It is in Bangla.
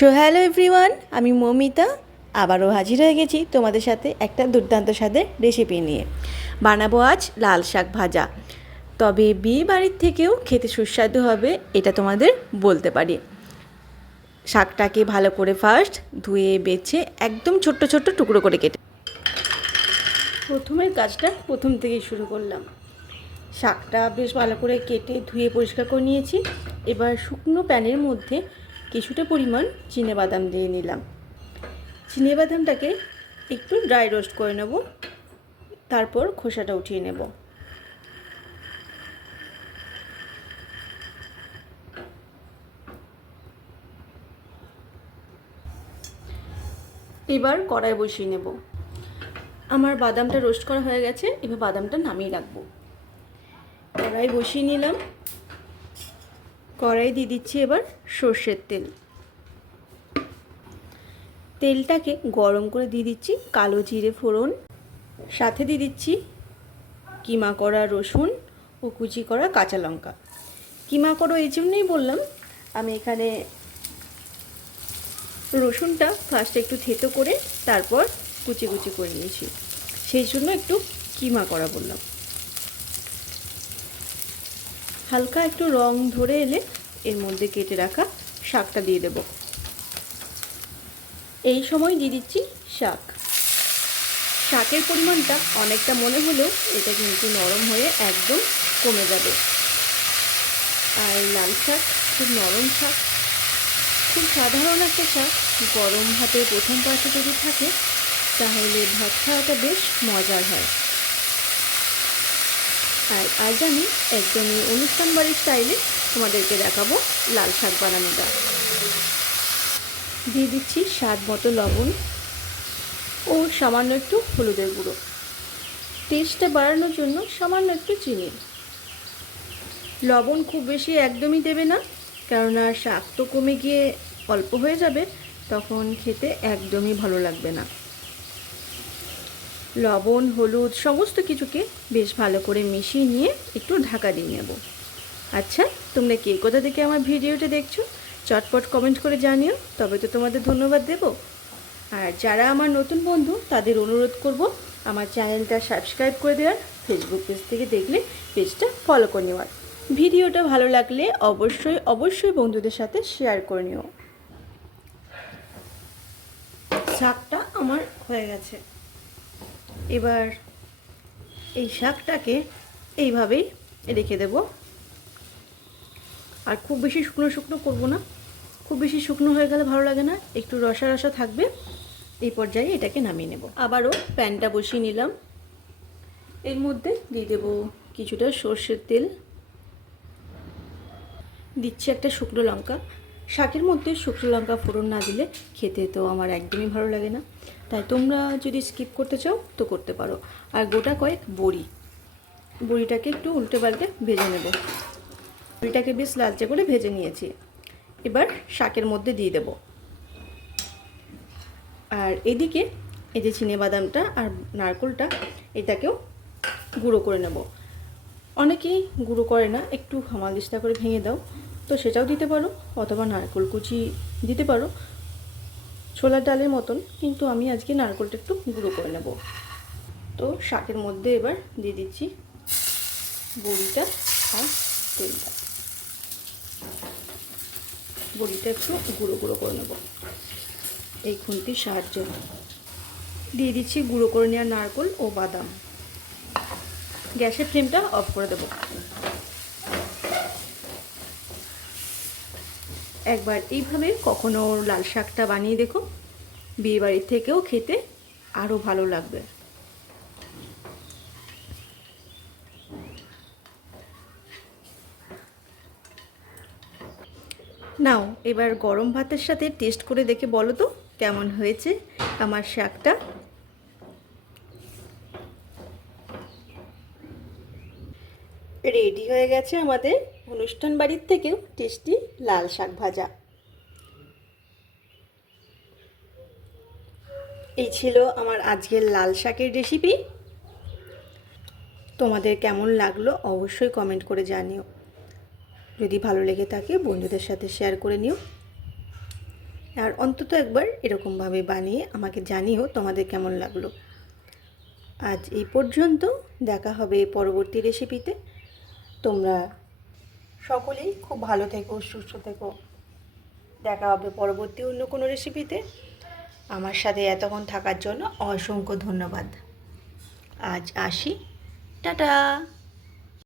সো হ্যালো এভরিওয়ান, আমি মৌমিতা আবারও হাজির হয়ে গেছি তোমাদের সাথে একটা দুর্দান্ত স্বাদের রেসিপি নিয়ে। বানাবো আজ লাল শাক ভাজা। তবে বিয়ে বাড়ির থেকেও খেতে সুস্বাদু হবে, এটা তোমাদের বলতে পারি। শাকটাকে ভালো করে ফার্স্ট ধুয়ে বেছে একদম ছোট্ট ছোট্ট টুকরো করে কেটে প্রথমের কাজটা প্রথম থেকেই শুরু করলাম। শাকটা বেশ ভালো করে কেটে ধুয়ে পরিষ্কার করে নিয়েছি। এবার শুকনো প্যানের মধ্যে কিছুটা পরিমাণ চিনেবাদাম দিয়ে নিলাম। চিনেবাদামটাকে একটু ড্রাই রোস্ট করে নেব, তারপর খোসাটা উঠিয়ে নেব। এবার কড়াই বসিয়ে নেব। আমার বাদামটা রোস্ট করা হয়ে গেছে, এবার বাদামটা নামিয়ে রাখবো। কড়াই বসিয়ে নিলাম। কড়াই দিয়ে দিচ্ছি এবার সর্ষের তেল। তেলটাকে গরম করে দিয়ে দিচ্ছি কালো জিরে ফোড়ন, সাথে দিয়ে দিচ্ছি কিমা করা রসুন ও কুচি করা কাঁচা লঙ্কা। কিমা করো এই জন্যই বললাম, আমি এখানে রসুনটা ফার্স্ট একটু থেতো করে তারপর কুচি কুচি করে নিয়েছি, সেই জন্য একটু কিমা করা বললাম। হালকা একটু রং ধরে এলে এর মধ্যে কেটে রাখা শাকটা দিয়ে দেব। এই সময় দিয়ে দিচ্ছি শাক। শাকের পরিমাণটা অনেকটা মনে হলেও এটা কিন্তু নরম হয়ে একদম কমে যাবে। আর লাল শাক খুব নরম শাক, খুব সাধারণ একটা শাক। গরম ভাতের প্রথম পাশে যদি থাকে তাহলে ভাত খাওয়াটা বেশ মজার হয়। আর আজ আমি একদমই অনুষ্ঠান বাড়ির স্টাইলে তোমাদেরকে দেখাবো লাল শাক বানানোটা। দিয়ে দিচ্ছি স্বাদ মতো লবণ ও সামান্য একটু হলুদের গুঁড়ো। টেস্টটা বাড়ানোর জন্য সামান্য একটু চিনি। লবণ খুব বেশি একদমই দেবে না, কেননা শাক তো কমে গিয়ে অল্প হয়ে যাবে, তখন খেতে একদমই ভালো লাগবে না। লবণ হলুদ সমস্ত কিছুকে বেশ ভালো করে মিশিয়ে নিয়ে একটু ঢাকা দিয়ে নেব। আচ্ছা, তোমরা কে কোথা থেকে আমার ভিডিওটা দেখছো চটপট কমেন্ট করে জানিও, তবে তো তোমাদের ধন্যবাদ দেব। আর যারা আমার নতুন বন্ধু তাদের অনুরোধ করব আমার চ্যানেলটা সাবস্ক্রাইব করে দেওয়ার, ফেসবুক পেজ থেকে দেখলে পেজটা ফলো করে নেওয়ার। ভিডিওটা ভালো লাগলে অবশ্যই অবশ্যই বন্ধুদের সাথে শেয়ার করে নিও। শাকটা আমার হয়ে গেছে। এবার এই শাকটাকে এইভাবেই রেখে দেব। আর খুব বেশি শুকনো শুকনো করবো না, খুব বেশি শুকনো হয়ে গেলে ভালো লাগে না, একটু রসা রসা থাকবে। এই পর্যায়ে এটাকে নামিয়ে নেব। আবারও প্যানটা বসিয়ে নিলাম। এর মধ্যে দিয়ে দেব কিছুটা সর্ষের তেল, দিচ্ছি একটা শুকনো লঙ্কা। শাকের মধ্যে শুকনো লঙ্কা ফোড়ন না দিলে খেতে তো আমার একদমই ভালো লাগে না, তাই তোমরা যদি স্কিপ করতে চাও তো করতে পারো। আর গোটা কয়েক বড়ি, বড়িটাকে একটু উল্টে পাল্টে ভেজে নেব। বড়িটাকে বেশ লালচে করে ভেজে নিয়েছি। এবার শাকের মধ্যে দিয়ে দেব। আর এদিকে এই যে চিনেবাদামটা আর নারকেলটা, এটাকেও গুঁড়ো করে নেব। অনেকেই গুঁড়ো করে না, একটু হামালদিস্তা করে ভেঙে দাও, তো সেটাও দিতে পারো, অথবা নারকেল কুচি দিতে পারো, ছোলার ডালের মতন, কিন্তু আমি আজকে নারকেলটা একটু গুঁড়ো করে নেব। তো শাকের মধ্যে এবার দিয়ে দিচ্ছি বড়িটা আর তেলটা। বড়িটা একটু গুঁড়ো গুঁড়ো করে নেব এই খুন্তির সাহায্যে। দিয়ে দিচ্ছি গুঁড়ো করে নেওয়া নারকেল ও বাদাম। গ্যাসের ফ্লেমটা অফ করে দেব। একবার এইভাবে কখনো লাল শাকটা বানিয়ে দেখো, বিয়েবাড়ির থেকেও খেতে আরও ভালো লাগবে। নাও এবার গরম ভাতের সাথে টেস্ট করে দেখে বলো তো কেমন হয়েছে আমার শাকটা। রেডি হয়ে গেছে আমাদের অনুষ্ঠান বাড়ির থেকেও টেস্টি লাল শাক ভাজা। এই ছিল আমার আজকের লাল শাকের রেসিপি। তোমাদের কেমন লাগলো অবশ্যই কমেন্ট করে জানিও। যদি ভালো লেগে থাকে বন্ধুদের সাথে শেয়ার করে নিও। আর অন্তত একবার এরকমভাবে বানিয়ে আমাকে জানিও তোমাদের কেমন লাগলো। আজ এই পর্যন্ত, দেখা হবে পরবর্তী রেসিপিতে। তোমরা সকলেই খুব ভালো থেকো, সুস্থ থেকো। দেখা হবে পরবর্তী অন্য কোনো রেসিপিতে। আমার সাথে এতক্ষণ থাকার জন্য অসংখ্য ধন্যবাদ। আজ আসি, টাটা।